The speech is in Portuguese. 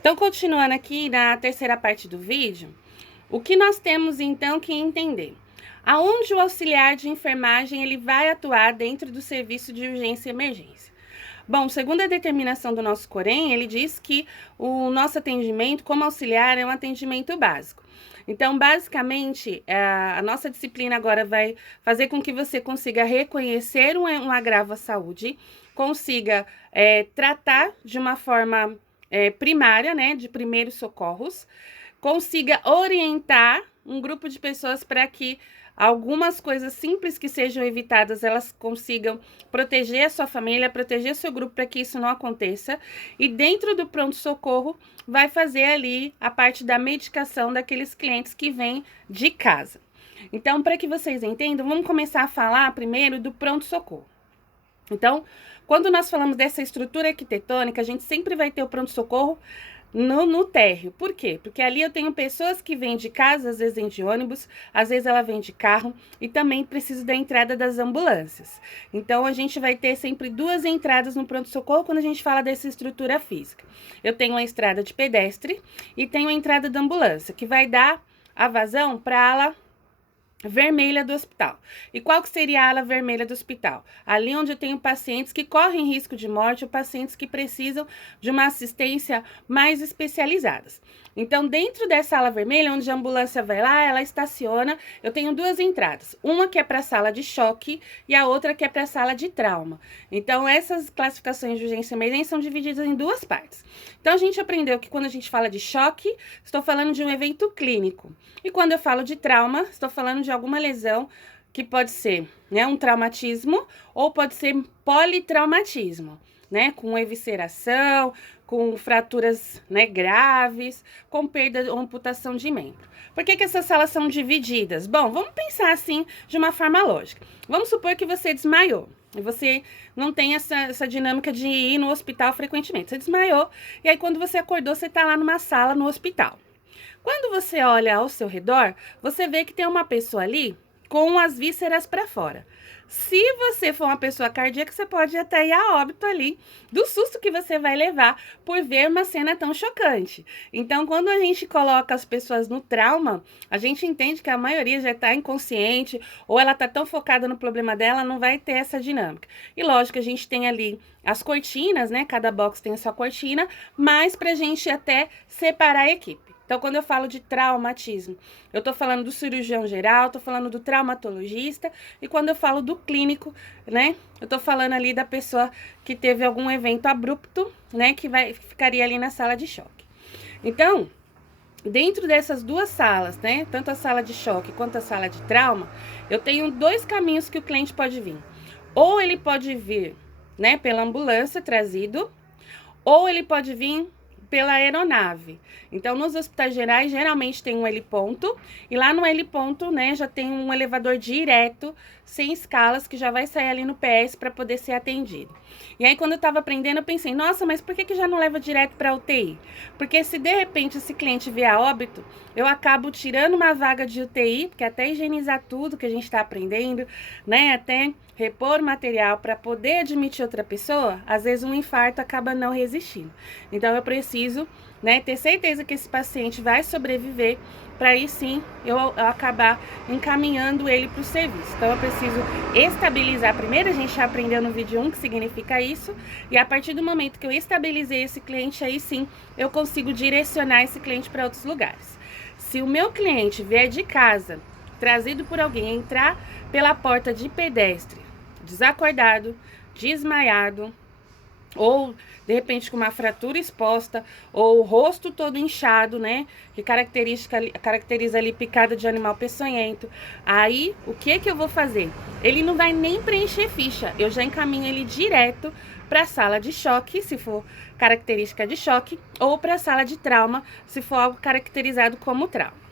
Então, continuando aqui na terceira parte do vídeo, o que nós temos então que entender? Aonde o auxiliar de enfermagem ele vai atuar dentro do serviço de urgência e emergência? Bom, segundo a determinação do nosso Corém, ele diz que o nosso atendimento como auxiliar é um atendimento básico. Então, basicamente, a nossa disciplina agora vai fazer com que você consiga reconhecer um agravo à saúde, consiga tratar de uma forma primária, né, de primeiros socorros, consiga orientar um grupo de pessoas para que algumas coisas simples que sejam evitadas, elas consigam proteger a sua família, proteger seu grupo para que isso não aconteça. E dentro do pronto-socorro, vai fazer ali a parte da medicação daqueles clientes que vêm de casa. Então, para que vocês entendam, vamos começar a falar primeiro do pronto-socorro. Então, quando nós falamos dessa estrutura arquitetônica, a gente sempre vai ter o pronto-socorro no térreo. Por quê? Porque ali eu tenho pessoas que vêm de casa, às vezes vêm de ônibus, às vezes ela vem de carro e também preciso da entrada das ambulâncias. Então, a gente vai ter sempre duas entradas no pronto-socorro quando a gente fala dessa estrutura física. Eu tenho a estrada de pedestre e tenho a entrada da ambulância, que vai dar a vazão para a ala vermelha do hospital. E qual que seria a ala vermelha do hospital? Ali onde eu tenho pacientes que correm risco de morte ou pacientes que precisam de uma assistência mais especializadas. Então, dentro dessa ala vermelha, onde a ambulância vai lá, ela estaciona, eu tenho duas entradas. Uma que é para a sala de choque e a outra que é para a sala de trauma. Então, essas classificações de urgência e emergência são divididas em duas partes. Então, a gente aprendeu que quando a gente fala de choque, estou falando de um evento clínico. E quando eu falo de trauma, estou falando de alguma lesão que pode ser, né, um traumatismo ou pode ser politraumatismo, né, com evisceração, com fraturas, né, graves, com perda ou amputação de membro. Por que essas salas são divididas? Bom, vamos pensar assim de uma forma lógica. Vamos supor que você desmaiou e você não tem essa dinâmica de ir no hospital frequentemente. Você desmaiou e aí quando você acordou, você está lá numa sala no hospital. Quando você olha ao seu redor, você vê que tem uma pessoa ali com as vísceras para fora. Se você for uma pessoa cardíaca, você pode até ir a óbito ali do susto que você vai levar por ver uma cena tão chocante. Então, quando a gente coloca as pessoas no trauma, a gente entende que a maioria já está inconsciente ou ela está tão focada no problema dela, não vai ter essa dinâmica. E lógico, a gente tem ali as cortinas, né? Cada box tem a sua cortina, mas para a gente até separar a equipe. Então, quando eu falo de traumatismo, eu tô falando do cirurgião geral, tô falando do traumatologista, e quando eu falo do clínico, né, eu tô falando ali da pessoa que teve algum evento abrupto, né, que ficaria ali na sala de choque. Então, dentro dessas duas salas, né, tanto a sala de choque quanto a sala de trauma, eu tenho dois caminhos que o cliente pode vir. Ou ele pode vir, né, pela ambulância trazido, ou ele pode vir pela aeronave. Então, nos hospitais gerais, geralmente tem um heliponto, e lá no heliponto, né, já tem um elevador direto, sem escalas, que já vai sair ali no PS para poder ser atendido. E aí, quando eu tava aprendendo, eu pensei, nossa, mas por que já não leva direto para UTI? Porque se de repente esse cliente vier a óbito, eu acabo tirando uma vaga de UTI, porque até higienizar tudo que a gente tá aprendendo, né, até repor material para poder admitir outra pessoa, às vezes um infarto acaba não resistindo. Então, eu preciso, né, ter certeza que esse paciente vai sobreviver para aí sim eu acabar encaminhando ele para o serviço. Então, eu preciso estabilizar. Primeiro, a gente já aprendeu no vídeo 1 que significa isso, e a partir do momento que eu estabilizei esse cliente, aí sim eu consigo direcionar esse cliente para outros lugares. Se o meu cliente vier de casa, trazido por alguém, entrar pela porta de pedestre, desacordado, desmaiado, ou de repente com uma fratura exposta, ou o rosto todo inchado, né, que caracteriza ali picada de animal peçonhento, aí o que eu vou fazer? Ele não vai nem preencher ficha, eu já encaminho ele direto para a sala de choque, se for característica de choque, ou para a sala de trauma, se for algo caracterizado como trauma.